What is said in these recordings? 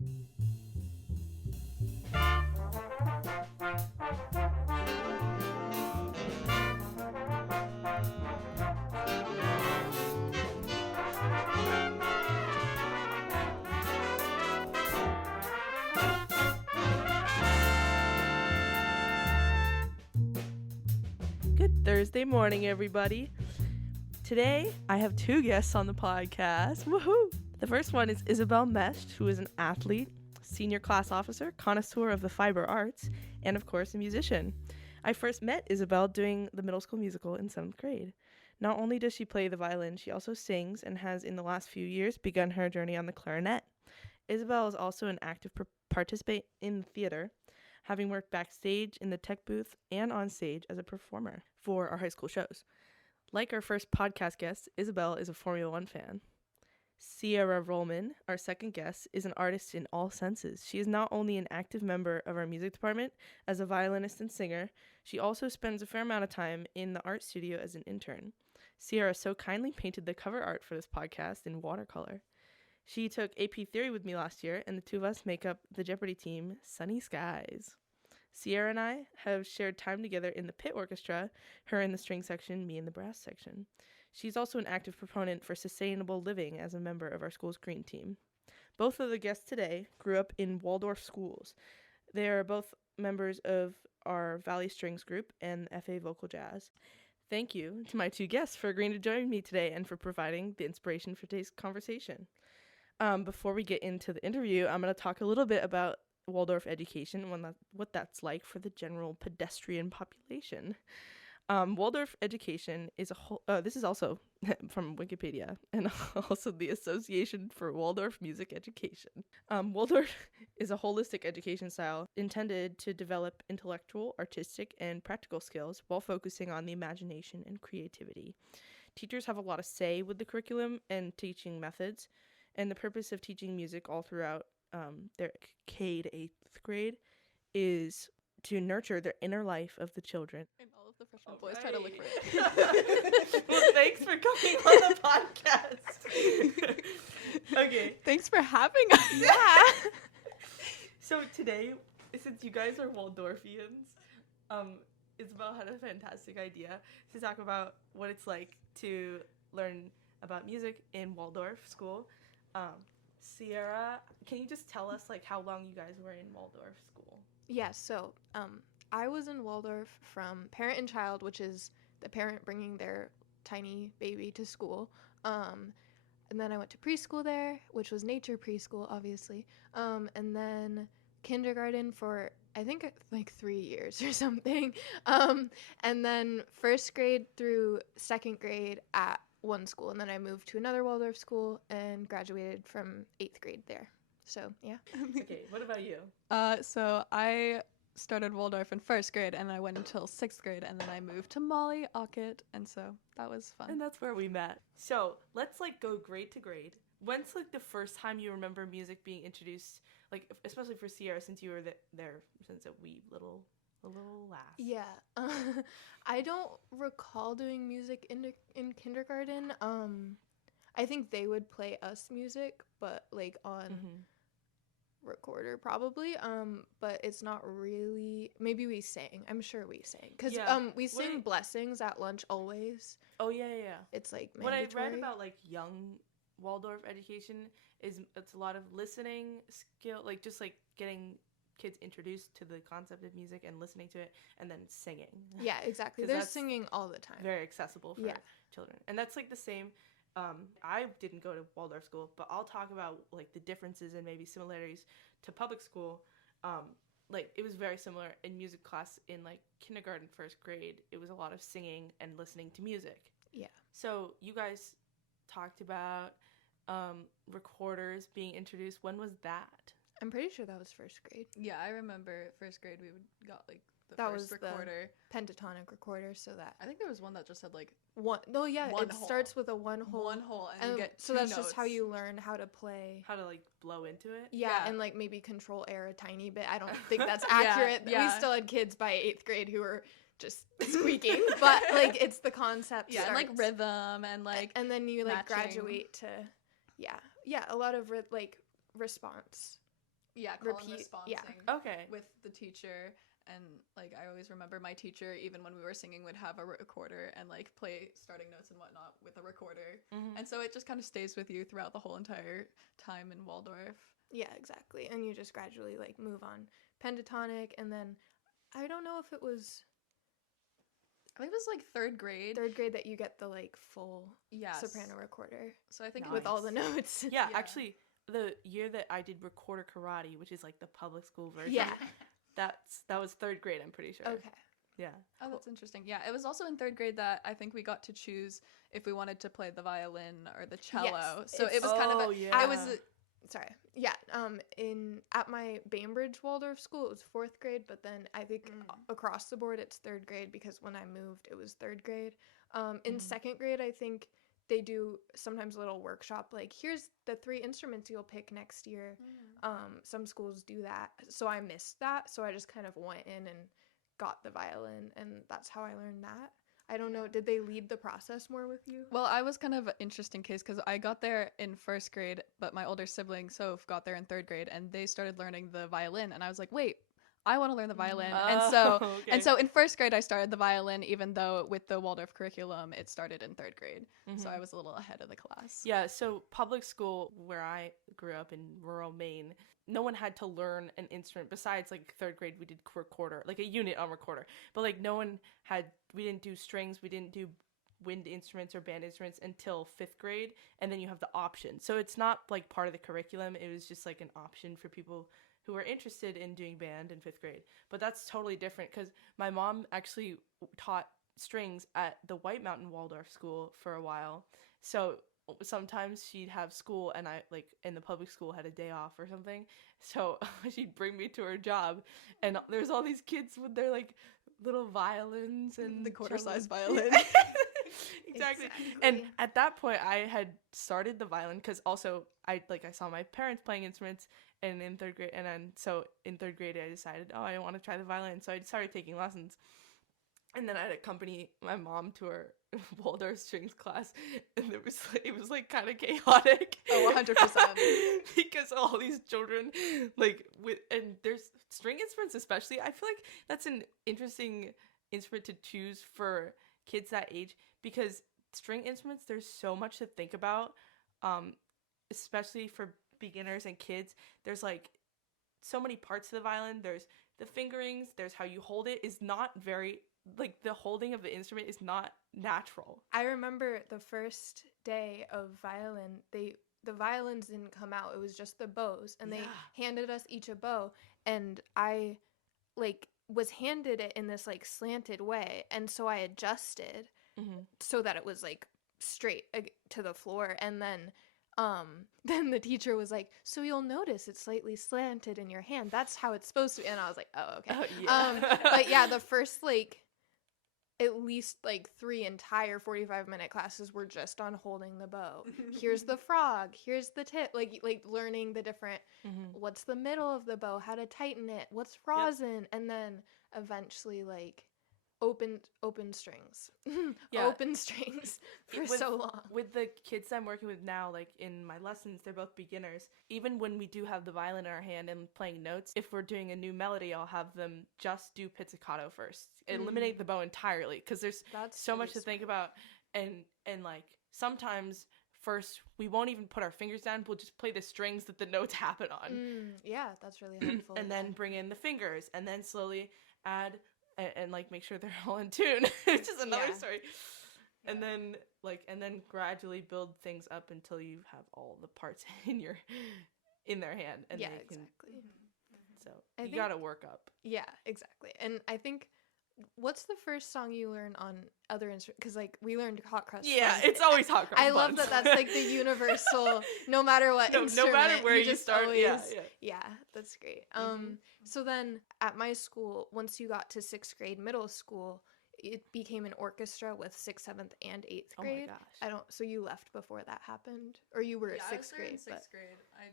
Good Thursday morning, everybody. Today, I have two guests on the podcast. Woohoo! The first one is Isabel Mesht, who is an athlete, senior class officer, connoisseur of the fiber arts, and of course, a musician. I first met Isabel doing the middle school musical in 7th grade. Not only does she play the violin, she also sings and has in the last few years begun her journey on the clarinet. Isabel is also an active participant in theater, having worked backstage in the tech booth and on stage as a performer for our high school shows. Like our first podcast guest, Isabel is a Formula One fan. Sierra Rullman, our second guest, is an artist in all senses. She is not only an active member of our music department as a violinist and singer, she also spends a fair amount of time in the art studio as an intern. Sierra so kindly painted the cover art for this podcast in watercolor. She took AP Theory with me last year, and the two of us make up the Jeopardy team, Sunny Skies. Sierra and I have shared time together in the pit orchestra, her in the string section, me in the brass section. She's also an active proponent for sustainable living as a member of our school's green team. Both of the guests today grew up in Waldorf schools. They are both members of our Valley Strings group and FA Vocal Jazz. Thank you to my two guests for agreeing to join me today and for providing the inspiration for today's conversation. Before we get into the interview, I'm going to talk a little bit about Waldorf education and what that's like for the general pedestrian population. Waldorf education is this is also from Wikipedia and also the Association for Waldorf Music Education. Waldorf is a holistic education style intended to develop intellectual, artistic, and practical skills while focusing on the imagination and creativity. Teachers have a lot of say with the curriculum and teaching methods, and the purpose of teaching music all throughout their K to 8th grade is to nurture their inner life of the children. And all of the freshman boys try to look for it. Well, thanks for coming on the podcast. Okay. Thanks for having us. Yeah. So today, since you guys are Waldorfians, Isabel had a fantastic idea to talk about what it's like to learn about music in Waldorf school. Sierra, can you just tell us like how long you guys were in Waldorf school? Yeah, so I was in Waldorf from parent and child, which is the parent bringing their tiny baby to school. And then I went to preschool there, which was nature preschool, obviously. And then kindergarten for, I think, like 3 years or something. And then first grade through second grade at one school, and then I moved to another Waldorf school and graduated from 8th grade there. So, yeah. Okay, what about you? So I started Waldorf in first grade, and I went until 6th grade, and then I moved to Molly Ockett, and so that was fun. And that's where we met. So let's like go grade to grade. When's like the first time you remember music being introduced, like especially for Sierra, since you were there since a wee little lass? Yeah. I don't recall doing music in kindergarten. I think they would play us music, but like on recorder probably. But it's not really. Maybe we sang. I'm sure we sang because we sing blessings at lunch always. Oh yeah. It's like mandatory. What I read about like young Waldorf education is it's a lot of listening skill, like just like getting kids introduced to the concept of music and listening to it and then singing. Yeah, exactly. They're singing all the time. Very accessible for children. And that's like the same. I didn't go to Waldorf school, but I'll talk about like the differences and maybe similarities to public school. Like it was very similar in music class in like kindergarten, first grade. It was a lot of singing and listening to music. Yeah. So you guys talked about recorders being introduced. When was that? I'm pretty sure that was first grade. Yeah, I remember first grade we got like the that first was recorder. The Pentatonic recorder, so that I think there was one that just had like one. No, yeah, one it hole. Starts with a one hole, and you get so two that's notes. just how you learn how to play. How to like blow into it. Yeah, and like maybe control air a tiny bit. I don't think that's accurate. Yeah. We still had kids by 8th grade who were just squeaking, but like it's the concept. Yeah, and like rhythm and like and then you like matching. graduate to a lot of like response. Yeah, call and repeat. responsing Yeah. Okay. with the teacher. And like I always remember my teacher, even when we were singing, would have a recorder and like play starting notes and whatnot with a recorder. Mhm. And so it just kind of stays with you throughout the whole entire time in Waldorf. Yeah, exactly. And you just gradually like move on. Pentatonic, and then I don't know if it was I think it was like third grade. third grade that you get the like full Yes. soprano recorder So I think with all the Nice. notes. Yeah, Yeah. actually, the year that I did recorder karate, which is like the public school version, Yeah. that was third grade, I'm pretty sure. Okay. Yeah. Oh, that's interesting. Yeah, it was also in third grade that I think we got to choose if we wanted to play the violin or the cello. So it was kind of yeah. it was Sorry. Yeah. At my Bainbridge Waldorf school, it was fourth grade, but then I think across the board it's third grade because when I moved, it was third grade. In second grade, I think they do sometimes a little workshop like, here's the 3 instruments you'll pick next year. Some schools do that, so I missed that. So I just kind of went in and got the violin, and that's how I learned that. I don't know. Did they lead the process more with you? well, I was kind of an interesting case because I got there in first grade, but my older sibling Soph got there in third grade, and they started learning the violin, and I was like, wait, I want to learn the violin, okay. and so in first grade I started the violin, even though with the Waldorf curriculum it started in third grade, so I was a little ahead of the class. Yeah, so public school where I grew up in rural Maine, no one had to learn an instrument besides like third grade. We did recorder, like a unit on recorder, but like we didn't do strings, we didn't do wind instruments or band instruments until fifth grade, and then you have the option. So it's not like part of the curriculum, it was just like an option for people who were interested in doing band in fifth grade. But that's totally different because my mom actually taught strings at the White Mountain Waldorf School for a while. So sometimes she'd have school and I like in the public school had a day off or something. So she'd bring me to her job and there's all these kids with their like little violins and The quarter-sized cello. violin. Exactly. And at that point I had started the violin because also I saw my parents playing instruments, and in third grade, and then so in third grade I decided, I want to try the violin, so I started taking lessons. And then I'd accompany my mom to her Waldorf strings class, and it was like kind of chaotic. Oh, 100%. Because all these children, and there's string instruments especially. I feel like that's an interesting instrument to choose for kids that age, because string instruments, there's so much to think about, especially for beginners and kids. There's like so many parts to the violin. There's the fingerings, there's how you hold it is not very, like, the holding of the instrument is not natural. I remember the first day of violin, the violins didn't come out. It was just the bows, and they handed us each a bow, and I was handed it in this like slanted way, and so I adjusted so that it was like straight to the floor, and then the teacher was like, so you'll notice it's slightly slanted in your hand. That's how it's supposed to be. And I was like, oh, okay. But yeah, the first at least 3 entire 45-minute classes were just on holding the bow. Here's the frog, here's the tip, like learning the different what's the middle of the bow, how to tighten it, what's rosin, and then eventually open strings. Open strings for so long. With the kids I'm working with now, like in my lessons, they're both beginners. Even when we do have the violin in our hand and playing notes, if we're doing a new melody, I'll have them just do pizzicato first. Eliminate the bow entirely, because there's so much to think about. And sometimes first we won't even put our fingers down, we'll just play the strings that the notes happen on. Yeah, that's really helpful. And then bring in the fingers, and then slowly add and make sure they're all in tune. It's just another story. And then gradually build things up until you have all the parts in their hand, and they can, exactly. So you gotta work up. Yeah, exactly. And I think, what's the first song you learn on other instruments? Because we learned Hot Cross Yeah, Buns. it's always Hot Cross I Buns. love that. That's the universal. No matter what instrument, no matter where you just start. Always, yeah, that's great. So then at my school, once you got to 6th grade, middle school, it became an orchestra with 6th, 7th, and 8th grade. Oh my gosh. So you left before that happened, or you were at 6th grade? I was there in 6th grade. I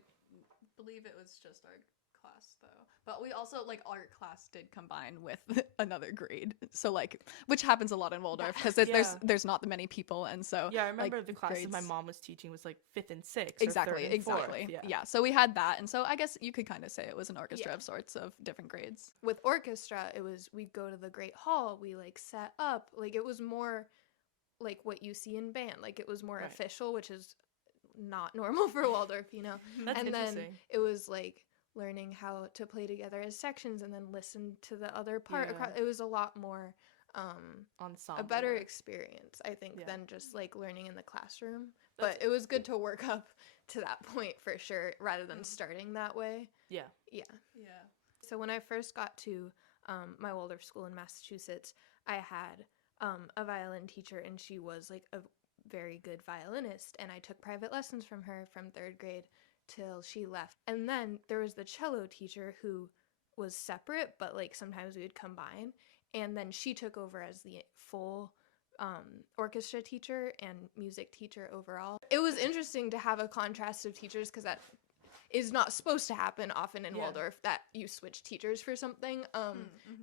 believe it was just our class though. But we also, like, art class did combine with another grade. So, like, which happens a lot in Waldorf because there's not that many people. And so, Yeah, I remember like, the classes my grades- mom was teaching was like 5th and 6th. Exactly, or 3rd and 4th. exactly. Yeah. So we had that. And so I guess you could kind of say it was an orchestra Yeah. of sorts of different grades. With orchestra, it was we'd go to the Great Hall, we like set up, like it was more like what you see in band, like it was more Right. official, which is not normal for Waldorf, you know. That's and then interesting. it was like learning how to play together as sections and then listen to the other part Yeah. across. It was a lot more Ensemble a better work. experience, I think, Yeah. than just like learning in the classroom. That's But it was good to work up to that point for sure, rather than starting that way. Yeah. Yeah. Yeah. So when I first got to my Waldorf school in Massachusetts, I had a violin teacher, and she was like a very good violinist, and I took private lessons from her from 3rd grade till she left. And then there was the cello teacher who was separate, but like sometimes we would combine, and then she took over as the full orchestra teacher and music teacher overall. It was interesting to have a contrast of teachers because that is not supposed to happen often in Yeah. Waldorf, that you switch teachers for something.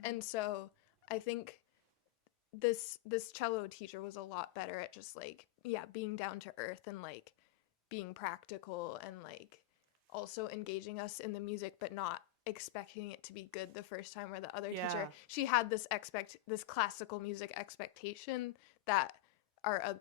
And so I think this cello teacher was a lot better at just like, yeah, being down to earth and like being practical and like also engaging us in the music, but not expecting it to be good the first time, where the other Yeah. teacher, she had this classical music expectation that our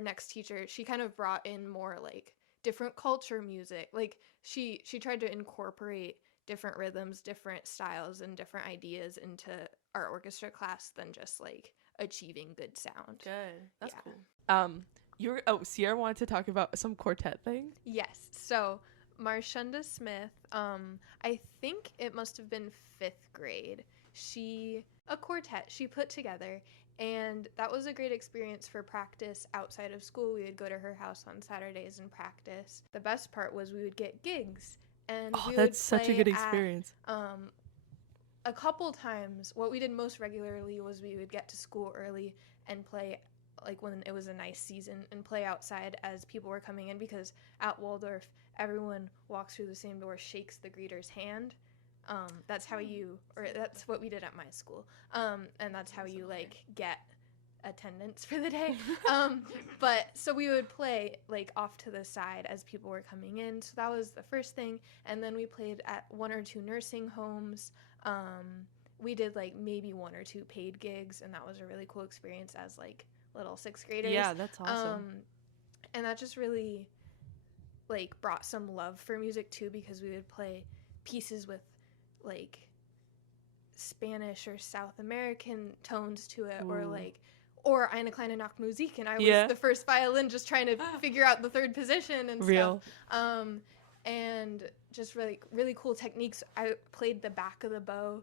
next teacher, she kind of brought in more like different culture music. Like she tried to incorporate different rhythms, different styles, and different ideas into our orchestra class than just like achieving good sound. Good. That's Yeah. cool. Sierra wanted to talk about some quartet thing. Yes. So Marshunda Smith, I think it must have been 5th grade. A quartet she put together, and that was a great experience for practice outside of school. We would go to her house on Saturdays and practice. The best part was we would get gigs, and we would That's such a play good at, experience. a couple times. What we did most regularly was we would get to school early and play, like when it was a nice season, and play outside as people were coming in, because at Waldorf everyone walks through the same door, shakes the greeter's hand. That's how that's what we did at my school. And that's how you like get attendance for the day. But so we would play like off to the side as people were coming in. So that was the first thing. And then we played at 1 or 2 nursing homes. We did like maybe 1 or 2 paid gigs, and that was a really cool experience as like little 6th graders. Yeah, that's awesome. And that just really like brought some love for music too, because we would play pieces with like Spanish or South American tones to it. Ooh. or Eine kleine Nachtmusik, and I was Yeah. the first violin just trying to figure out the 3rd position and Real. stuff. And just really cool techniques. I played the back of the bow.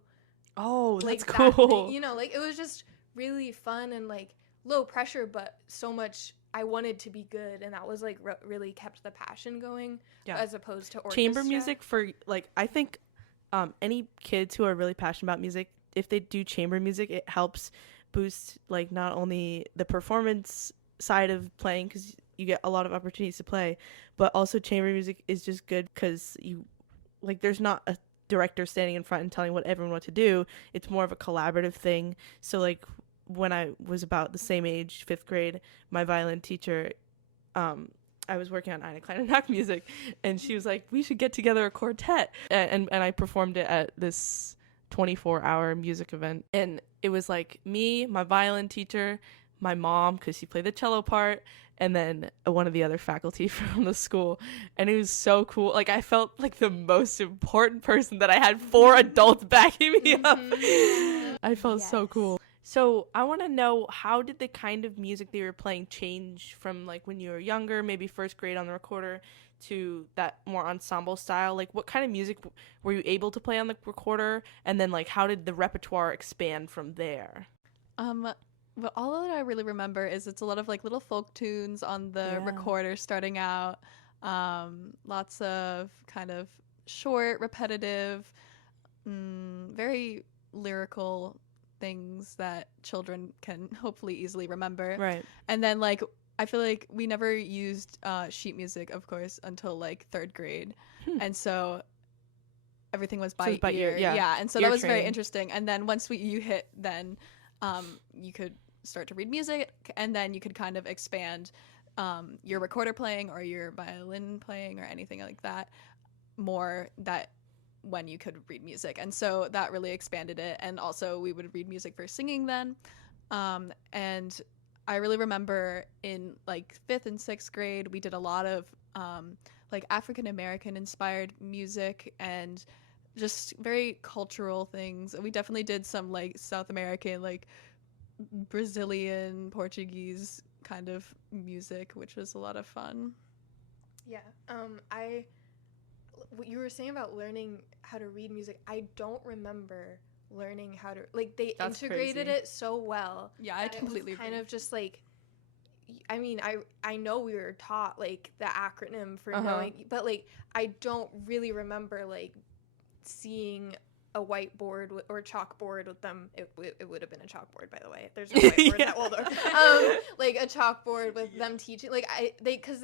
Oh, Like that's that cool. thing, like it was just really fun and like low pressure, but so much I wanted to be good, and that was like really kept the passion going. Yeah. As opposed to orchestra. Chamber music for like, I think any kids who are really passionate about music, if they do chamber music, it helps boost like not only the performance side of playing, because you get a lot of opportunities to play, but also chamber music is just good because you like there's not a director standing in front and telling everyone what to do. It's more of a collaborative thing. So like when I was about the same age, 5th grade, my violin teacher, I was working on Eine kleine Nachtmusik, and she was like, we should get together a quartet, and I performed it at this 24-hour music event, and it was like me, my violin teacher, my mom, because she played the cello part, and then one of the other faculty from the school, and it was so cool. Like I felt like the most important person, that I had 4 adults backing me up. I felt so cool. So I want to know, how did the kind of music that you were playing change from like when you were younger, maybe 1st grade on the recorder, to that more ensemble style? Like what kind of music were you able to play on the recorder, and then like how did the repertoire expand from there? But all that I really remember is it's a lot of like little folk tunes on the recorder starting out. Lots of kind of short, repetitive, very lyrical things that children can hopefully easily remember. Right. And then like I feel like we never used sheet music, of course, until like 3rd grade. And so everything was So by, it's by ear, ear. yeah. And so Ear that was very training. interesting. And then once you hit, then you could start to read music, and then you could kind of expand your recorder playing or your violin playing or anything like that more, that when you could read music. And so that really expanded it. And also we would read music for singing then. And I really remember in like 5th and 6th grade, we did a lot of like African American inspired music and just very cultural things. We definitely did some like South American, like Brazilian, Portuguese kind of music, which was a lot of fun. Yeah. What you were saying about learning how to read music, I don't remember learning how to, like, they That's integrated crazy. it so well. Yeah, I that it was completely kind agree. of just like, I mean, I know we were taught like the acronym for Uh-huh. knowing, but like I don't really remember like seeing a whiteboard or chalkboard with them. It would have been a chalkboard, by the way. There's no whiteboard Yeah. at Waldorf. Like a chalkboard with them teaching, like because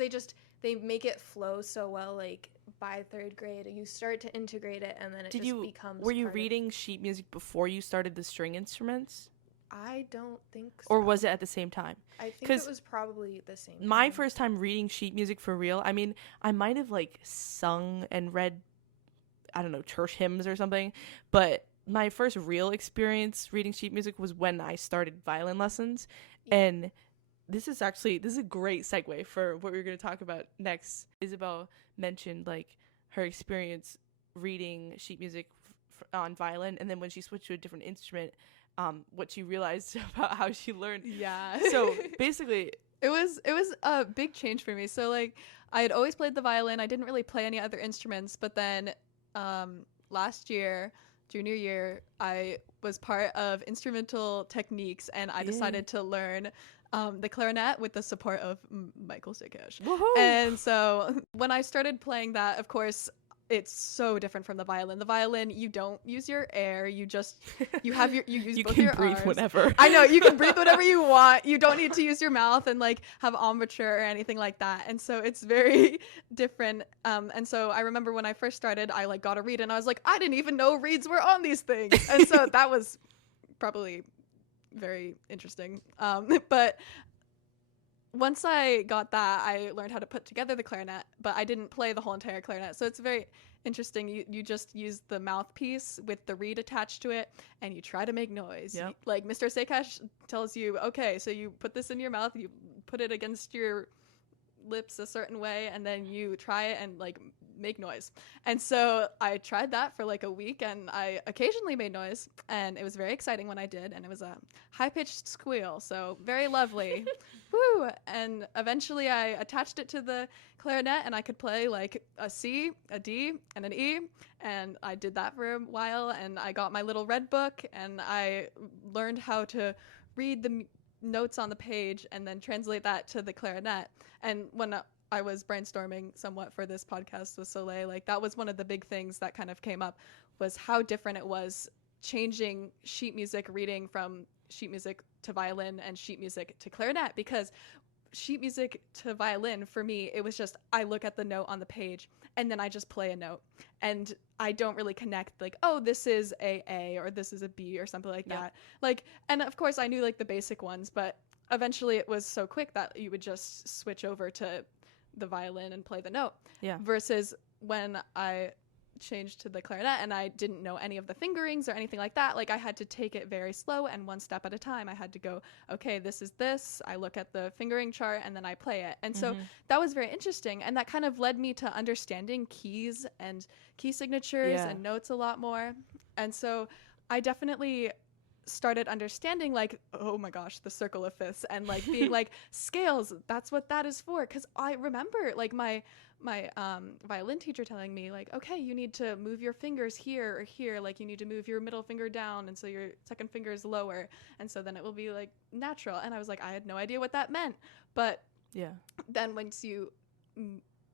they make it flow so well. Like by 3rd grade, you start to integrate it, and then it becomes. Were you part of- reading sheet music before you started the string instruments? I don't think so. Or was it at the same time? I think 'cause it was probably the same. My time. first time reading sheet music for real, I mean, I might have like sung and read, I don't know, church hymns or something, but my first real experience reading sheet music was when I started violin lessons. Yeah. And this is a great segue for what we're going to talk about next. Isabel mentioned like her experience reading sheet music on violin, and then when she switched to a different instrument, what she realized about how she learned. Yeah. So basically, it was a big change for me. So like I had always played the violin. I didn't really play any other instruments, but then last year, junior year, I was part of instrumental techniques, and I decided to learn the clarinet with the support of Michael Sikash. woohoo! And so when I started playing that, of course, it's so different from the violin. The violin, you don't use your air. You use you both can your breathe arms. whenever. I know, you can breathe whatever you want. You don't need to use your mouth and like have embouchure or anything like that. And so it's very different. And so I remember when I first started, I like got a reed and I was like, I didn't even know reeds were on these things. And so that was probably very interesting. But once I got that, I learned how to put together the clarinet, but I didn't play the whole entire clarinet. So it's very interesting. You just use the mouthpiece with the reed attached to it, and you try to make noise. Yep. Like Mr. Sekash tells you, okay, so you put this in your mouth, you put it against your lips a certain way, and then you try it and like make noise. And so I tried that for like a week, and I occasionally made noise, and it was very exciting when I did, and it was a high-pitched squeal, so very lovely. Woo! And eventually I attached it to the clarinet, and I could play like a C, a D, and an E, and I did that for a while, and I got my little red book, and I learned how to read the notes on the page and then translate that to the clarinet. And when I was brainstorming somewhat for this podcast with Soleil, like that was one of the big things that kind of came up, was how different it was changing sheet music reading from sheet music to violin and sheet music to clarinet, because sheet music to violin, for me, it was just I look at the note on the page and then I just play a note, and I don't really connect like, oh, this is a or this is a B or something like that. Like, and of course I knew like the basic ones, but eventually it was so quick that you would just switch over to the violin and play the note. Yeah. Versus when I changed to the clarinet and I didn't know any of the fingerings or anything like that, like I had to take it very slow and one step at a time. I had to go, okay, this is this. I look at the fingering chart and then I play it. And so that was very interesting, and that kind of led me to understanding keys and key signatures and notes a lot more. And so I definitely started understanding like, oh my gosh, the circle of fifths, and like being like, scales, that's what that is for. Because I remember like my violin teacher telling me like, okay, you need to move your fingers here or here, like you need to move your middle finger down, and so your second finger is lower, and so then it will be like natural. And I was like, I had no idea what that meant. But then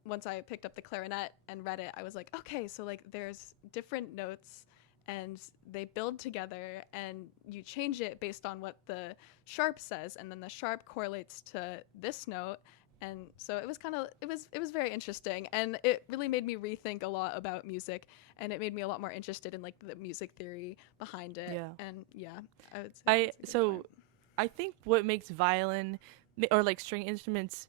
once I picked up the clarinet and read it, I was like, okay, so like there's different notes and they build together, and you change it based on what the sharp says, and then the sharp correlates to this note, And so it was very interesting, and it really made me rethink a lot about music, and it made me a lot more interested in like the music theory behind it. Yeah. And yeah, I would say that's a good point. I think what makes violin or like string instruments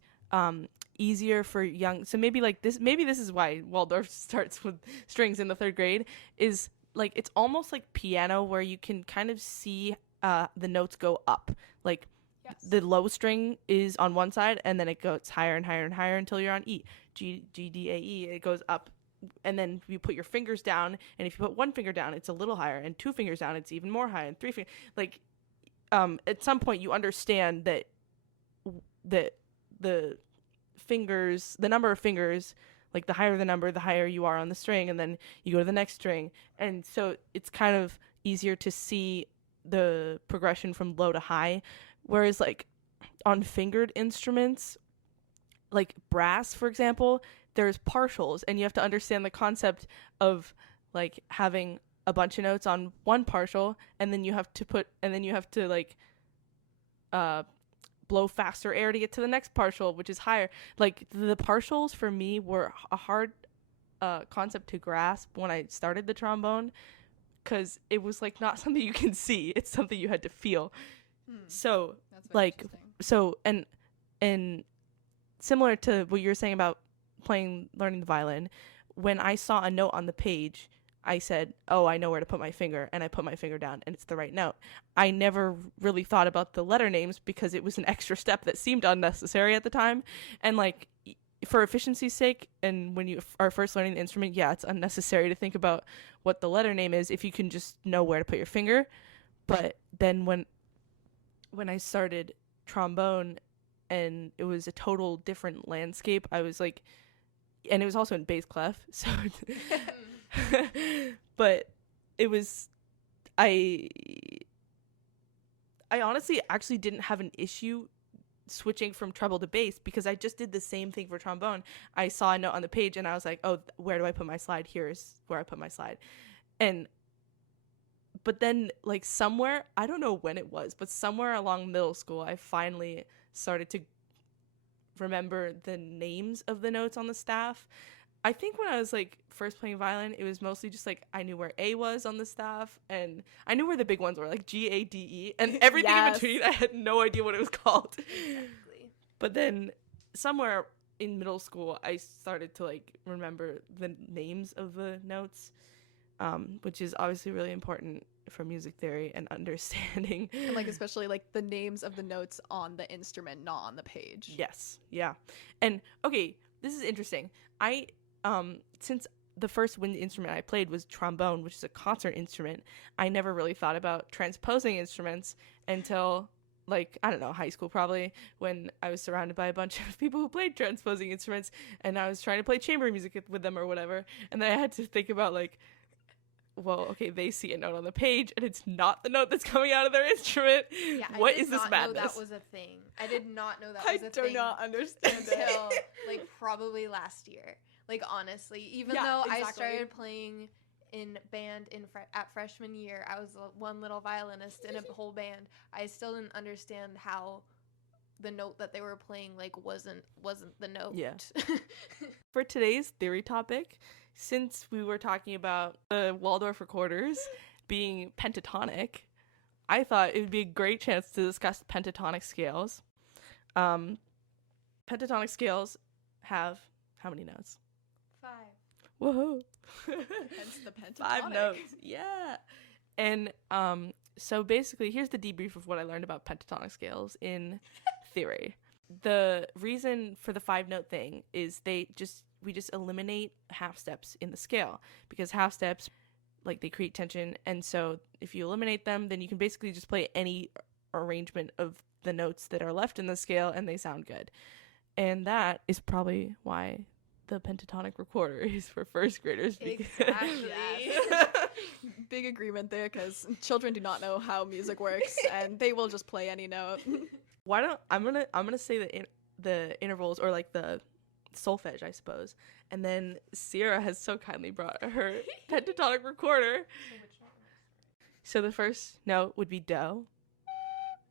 easier for young, so maybe this is why Waldorf starts with strings in the 3rd grade, is like it's almost like piano where you can kind of see the notes go up. Like the low string is on one side, and then it goes higher and higher and higher until you're on E. G, D, A, E. It goes up, and then you put your fingers down, and if you put one finger down, it's a little higher, and 2 fingers down, it's even more high, and 3 fingers. Like, at some point, you understand that the fingers, the number of fingers, like the higher the number, the higher you are on the string, and then you go to the next string, and so it's kind of easier to see the progression from low to high. Whereas, like, on fingered instruments, like brass, for example, there's partials, and you have to understand the concept of, like, having a bunch of notes on one partial, and then you have to, like, blow faster air to get to the next partial, which is higher. Like, the partials, for me, were a hard concept to grasp when I started the trombone, because it was, like, not something you can see. It's something you had to feel. So That's very like and similar to what you were saying about learning the violin, when I saw a note on the page, I said, oh, I know where to put my finger, and I put my finger down, and it's the right note. I never really thought about the letter names because it was an extra step that seemed unnecessary at the time, and like for efficiency's sake, and when you are first learning the instrument, yeah, it's unnecessary to think about what the letter name is if you can just know where to put your finger. But then when I started trombone and it was a total different landscape, I was like, and it was also in bass clef, so but it was, I honestly actually didn't have an issue switching from treble to bass because I just did the same thing for trombone. I saw a note on the page and I was like, oh, where do I put my slide? Here's where I put my slide. But then, like, somewhere, I don't know when it was, but somewhere along middle school, I finally started to remember the names of the notes on the staff. I think when I was, like, first playing violin, it was mostly just, like, I knew where A was on the staff, and I knew where the big ones were, like G, A, D, E, and everything in between, I had no idea what it was called. Exactly. But then, somewhere in middle school, I started to, like, remember the names of the notes. Which is obviously really important for music theory and understanding. And like especially like the names of the notes on the instrument, not on the page. Yes, yeah. And okay, this is interesting. I since the first wind instrument I played was trombone, which is a concert instrument, I never really thought about transposing instruments until, like, I don't know, high school probably, when I was surrounded by a bunch of people who played transposing instruments, and I was trying to play chamber music with them or whatever, and then I had to think about, like, well, okay, they see a note on the page, and it's not the note that's coming out of their instrument. Yeah, what is this madness? I did not know that was a thing. I did not know that was a thing. I do not understand it. Until, like, probably last year. Like, honestly, even though I started playing in band at freshman year, I was one little violinist in a whole band. I still didn't understand how the note that they were playing, like, wasn't the note. Yeah. For today's theory topic, since we were talking about the Waldorf recorders being pentatonic, I thought it would be a great chance to discuss pentatonic scales. Pentatonic scales have how many notes? 5. Woohoo! Hence the pentatonic. 5 notes. Yeah. And so basically, here's the debrief of what I learned about pentatonic scales in theory. The reason for the 5-note thing is we just eliminate half steps in the scale, because half steps, like, they create tension, and so if you eliminate them, then you can basically just play any arrangement of the notes that are left in the scale and they sound good. And that is probably why the pentatonic recorder is for first graders. Exactly. Big agreement there, because children do not know how music works and they will just play any note. I'm gonna say the intervals, or like the solfege, I suppose, and then Sierra has so kindly brought her pentatonic recorder. So which note? So the first note would be do,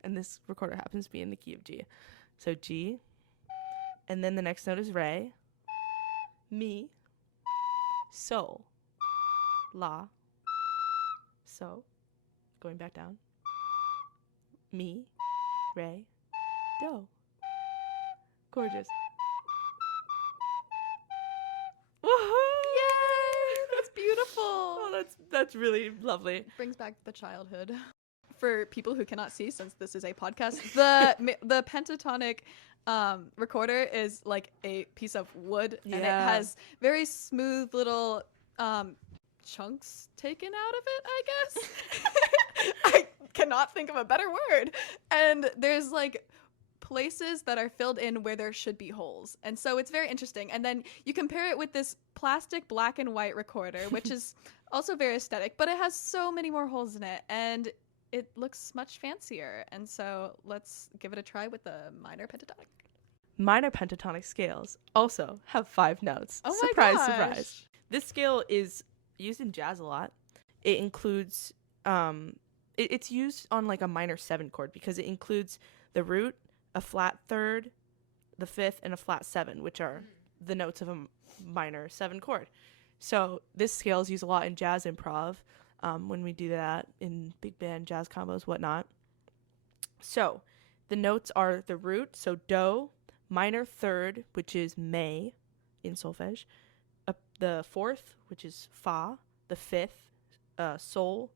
and this recorder happens to be in the key of G. So G, And then the next note is re, mi, sol, la, so, going back down, mi, re, do. Gorgeous. Woohoo! Yay! That's beautiful. Oh, that's really lovely. Brings back the childhood. For people who cannot see, since this is a podcast, the pentatonic recorder is like a piece of wood, and it has very smooth little chunks taken out of it, I guess. I cannot think of a better word. And there's like places that are filled in where there should be holes. And so it's very interesting. And then you compare it with this plastic black and white recorder, which is also very aesthetic, but it has so many more holes in it, and it looks much fancier. And so let's give it a try with the minor pentatonic. Minor pentatonic scales also have 5 notes. Oh surprise, my gosh. surprise. This scale is used in jazz a lot. It includes, it's used on like a minor 7 chord because it includes the root, a flat third, the fifth, and a flat 7, which are the notes of a minor 7 chord. So this scale is used a lot in jazz improv when we do that in big band jazz combos, whatnot. So the notes are the root, so do, minor third, which is me in solfege, the fourth, which is fa, the fifth, sol,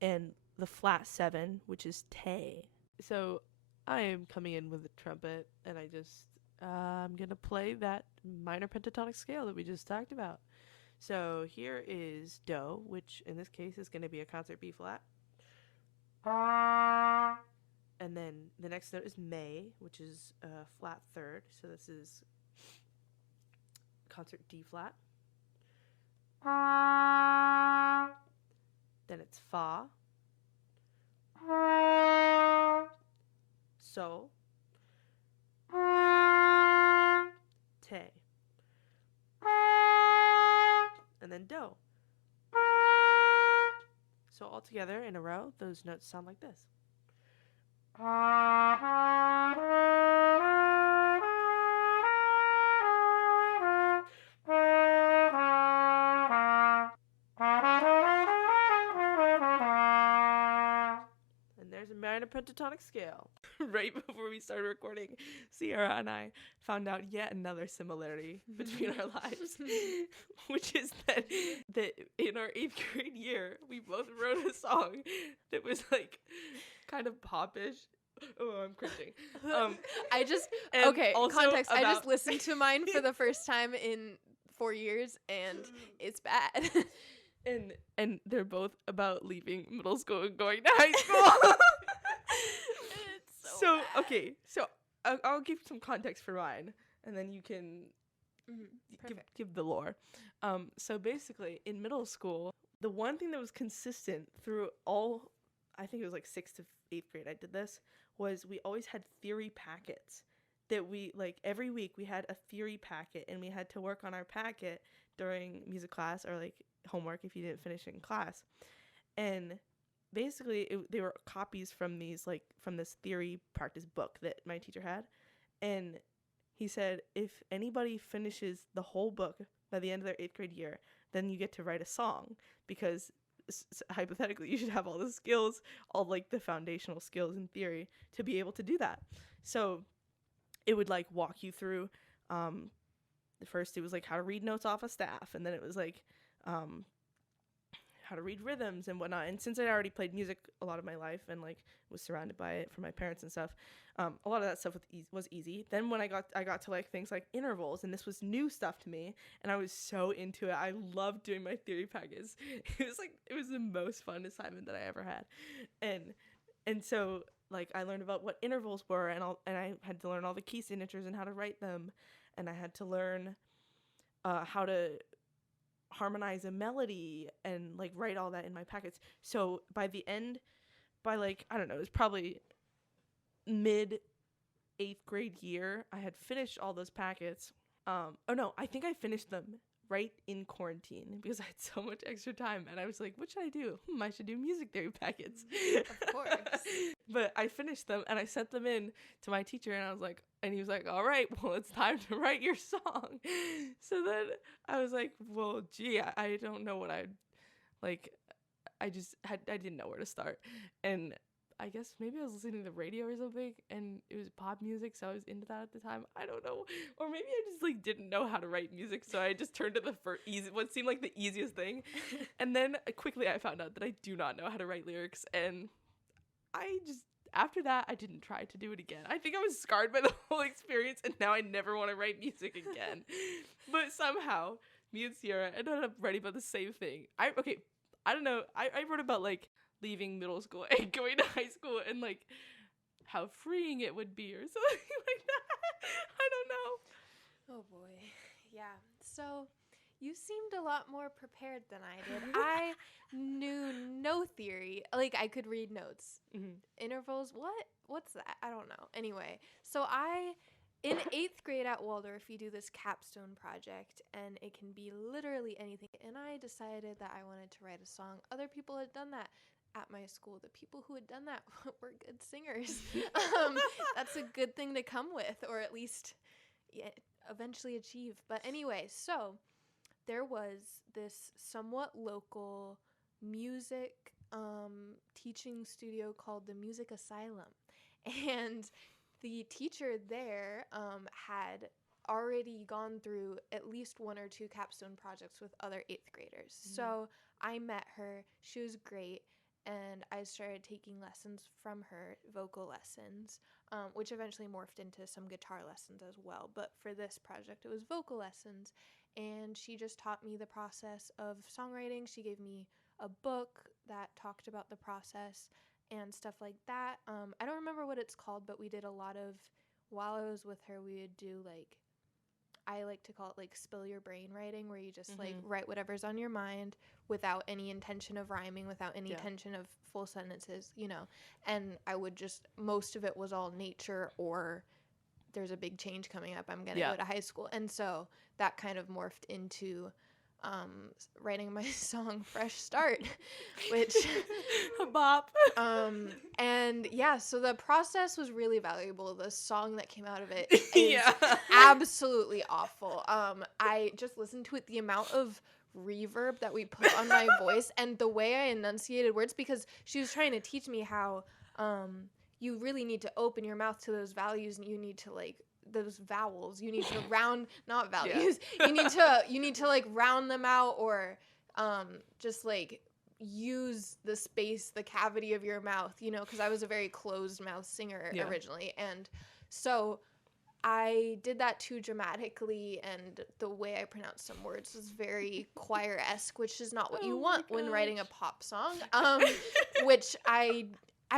and the flat 7, which is te. So I am coming in with a trumpet, and I'm going to play that minor pentatonic scale that we just talked about. So here is do, which in this case is going to be a concert B flat. And then the next note is me, which is a flat third. So this is concert D flat. Then it's fa. So. Te. And then do. So all together in a row, those notes sound like this. And there's a minor pentatonic scale. Right before we started recording, Sierra and I found out yet another similarity between our lives, which is that in our 8th grade year, we both wrote a song that was like kind of popish. Oh, I'm cringing. Okay, context. I just listened to mine for the first time in 4 years, and it's bad. And they're both about leaving middle school and going to high school. It's So bad. okay, so I'll give some context for mine, and then you can give the lore. So basically, in middle school, the one thing that was consistent through all, I think it was like 6th to 8th grade I did this, was we always had theory packets that we, like, every week we had a theory packet, and we had to work on our packet during music class or like homework if you didn't finish it in class. And basically they were copies from this theory practice book that my teacher had, and he said if anybody finishes the whole book by the end of their 8th grade year, then you get to write a song, because hypothetically you should have all the skills, all like the foundational skills in theory to be able to do that. So it would like walk you through first it was like how to read notes off a staff, and then it was like how to read rhythms and whatnot. And since I already played music a lot of my life and like was surrounded by it from my parents and stuff, a lot of that stuff was easy. Then when I got to like things like intervals, and this was new stuff to me, and I was so into it. I loved doing my theory packets. It was the most fun assignment that I ever had, and so like I learned about what intervals were, and I had to learn all the key signatures and how to write them, and I had to learn how to harmonize a melody and like write all that in my packets. So by like, I don't know, it was probably mid 8th grade year, I had finished all those packets. I think I finished them right in quarantine because I had so much extra time, and I was like, what should I do? I should do music theory packets. Of course. But I finished them and I sent them in to my teacher, and I was like, and he was like, all right, well, it's time to write your song. So then I was like, well, gee, I don't know what I'd like. I didn't know where to start. And I guess maybe I was listening to the radio or something, and it was pop music, so I was into that at the time. I don't know. Or maybe I just like didn't know how to write music, so I just turned to the what seemed like the easiest thing. And then quickly I found out that I do not know how to write lyrics, and after that I didn't try to do it again. I think I was scarred by the whole experience, and now I never want to write music again. But somehow me and Sierra ended up writing about the same thing. I don't know. I wrote about like leaving middle school and going to high school and like how freeing it would be or something like that. I don't know. Oh boy. Yeah. So you seemed a lot more prepared than I did. I knew no theory. Like I could read notes. Intervals, what's that? I don't know. Anyway, so in 8th grade at Waldorf, you do this capstone project, and it can be literally anything. And I decided that I wanted to write a song. Other people had done that at my school. The people who had done that were good singers. That's a good thing to come with, or at least eventually achieve. But anyway, so there was this somewhat local music teaching studio called the Music Asylum. And the teacher there had already gone through at least 1 or 2 capstone projects with other 8th graders. So I met her. She was great. And I started taking lessons from her, vocal lessons, which eventually morphed into some guitar lessons as well. But for this project, it was vocal lessons. And she just taught me the process of songwriting. She gave me a book that talked about the process and stuff like that. I don't remember what it's called, but we did a lot of, while I was with her, we would do like, I like to call it like spill your brain writing, where you just like write whatever's on your mind without any intention of rhyming, without any intention of full sentences, and I would just, most of it was all nature, or there's a big change coming up, I'm going to go to high school. And so that kind of morphed into writing my song Fresh Start, which a bop. And yeah, so the process was really valuable. The song that came out of it is absolutely awful. I just listened to it, the amount of reverb that we put on my voice and the way I enunciated words, because she was trying to teach me how you really need to open your mouth to those values, and you need to like those vowels, you need to round, not values, you need to like round them out, or just like use the space, the cavity of your mouth, because I was a very closed mouth singer originally, and so I did that too dramatically, and the way I pronounced some words was very choir-esque, which is not what you want when writing a pop song, which I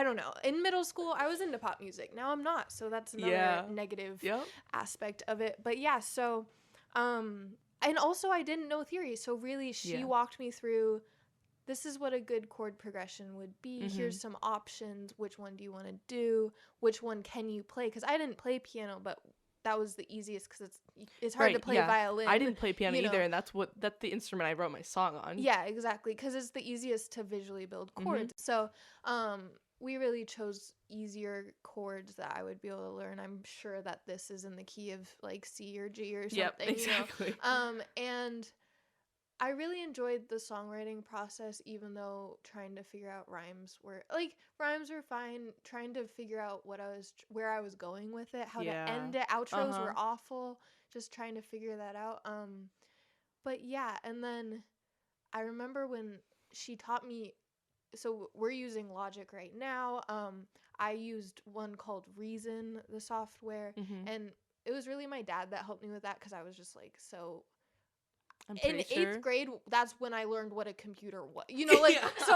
don't know. In middle school, I was into pop music. Now I'm not. So that's another negative aspect of it. But yeah, so, and also I didn't know theory. So really, she walked me through, this is what a good chord progression would be. Here's some options. Which one do you want to do? Which one can you play? Because I didn't play piano, but that was the easiest, because it's hard to play violin. I didn't play piano either, and that's the instrument I wrote my song on. Yeah, exactly, because it's the easiest to visually build chords. So, we really chose easier chords that I would be able to learn. I'm sure that this is in the key of like C or G or something. Yep, exactly. And I really enjoyed the songwriting process, even though trying to figure out rhymes were fine. Trying to figure out where I was going with it, how to end it. Outros were awful. Just trying to figure that out. But yeah, and then I remember when she taught me. So we're using Logic right now. I used one called Reason, the software, and it was really my dad that helped me with that, because I was just like, so in 8th grade, that's when I learned what a computer was, so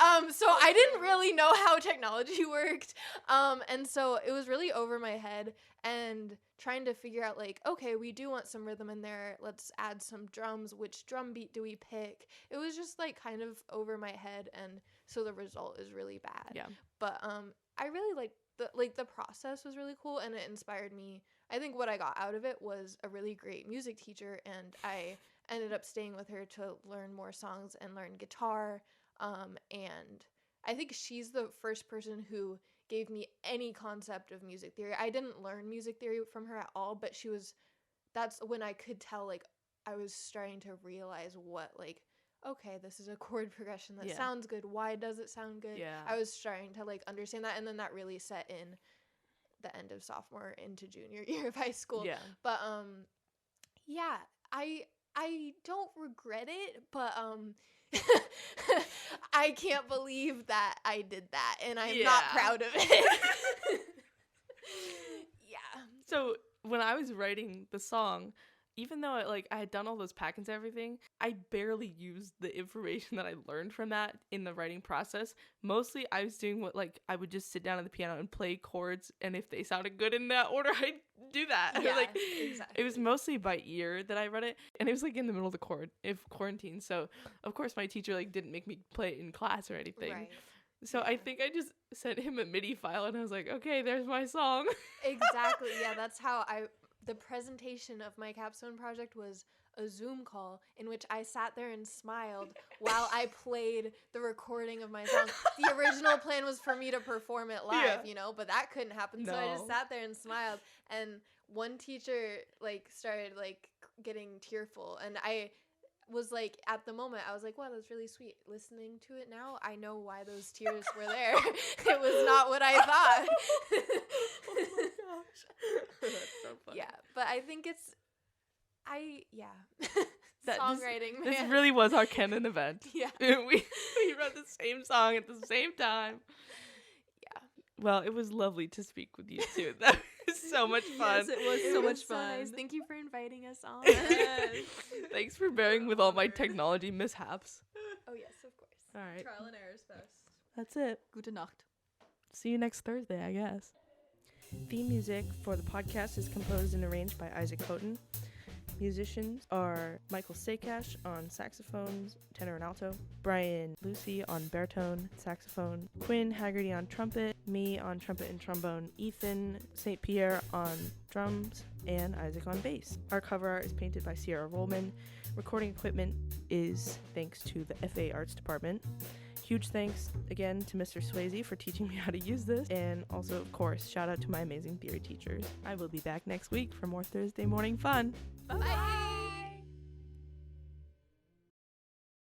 I didn't really know how technology worked, and so it was really over my head, and trying to figure out like, okay, we do want some rhythm in there, let's add some drums, which drum beat do we pick? It was just like kind of over my head, and so the result is really bad. But I really liked the process was really cool, and it inspired me I think what I got out of it was a really great music teacher, and I ended up staying with her to learn more songs and learn guitar. And I think she's the first person who gave me any concept of music theory. I didn't learn music theory from her at all, but that's when I could tell, like, I was starting to realize what, like, okay, this is a chord progression that sounds good. Why does it sound good? Yeah. I was starting to, like, understand that, and then that really set in the end of sophomore into junior year of high school. Yeah. But yeah, I don't regret it, but I can't believe that I did that, and I'm not proud of it. Yeah. So when I was writing the song, even though I had done all those packets and everything, I barely used the information that I learned from that in the writing process. Mostly I was doing what, like, I would just sit down at the piano and play chords, and if they sounded good in that order, I'd do that. Yeah, exactly. It was mostly by ear that I read it, and it was like in the middle of the quarantine, so of course my teacher like didn't make me play it in class or anything. Right. So I think I just sent him a MIDI file, and I was like, okay, there's my song. Exactly. Yeah, that's how the presentation of my capstone project was a Zoom call in which I sat there and smiled while I played the recording of my song. The original plan was for me to perform it live, but that couldn't happen. So I just sat there and smiled, and one teacher like started like getting tearful, and I was like, at the moment I was like, wow, that's really sweet. Listening to it now, I know why those tears were there. It was not what I thought. Oh my gosh. That's so funny. Yeah, but I think songwriting, man. This really was our canon event. Yeah. we wrote the same song at the same time. Yeah. Well, it was lovely to speak with you too. That was so much fun. Yes, it was so much fun. Nice. Thank you for inviting us on. Thanks for bearing with all my technology mishaps. Oh yes, of course. All right. Trial and error is best. That's it. Gute Nacht. See you next Thursday, I guess. Theme music for the podcast is composed and arranged by Isaac Houghton. Musicians are Michael Sakash on saxophones, tenor and alto, Brian Lucy on baritone, saxophone, Quinn Haggerty on trumpet, me on trumpet and trombone, Ethan St. Pierre on drums, and Isaac on bass. Our cover art is painted by Sierra Rullman. Recording equipment is thanks to the FA Arts Department. Huge thanks again to Mr. Swayze for teaching me how to use this, and also, of course, shout out to my amazing theory teachers. I will be back next week for more Thursday morning fun. Bye.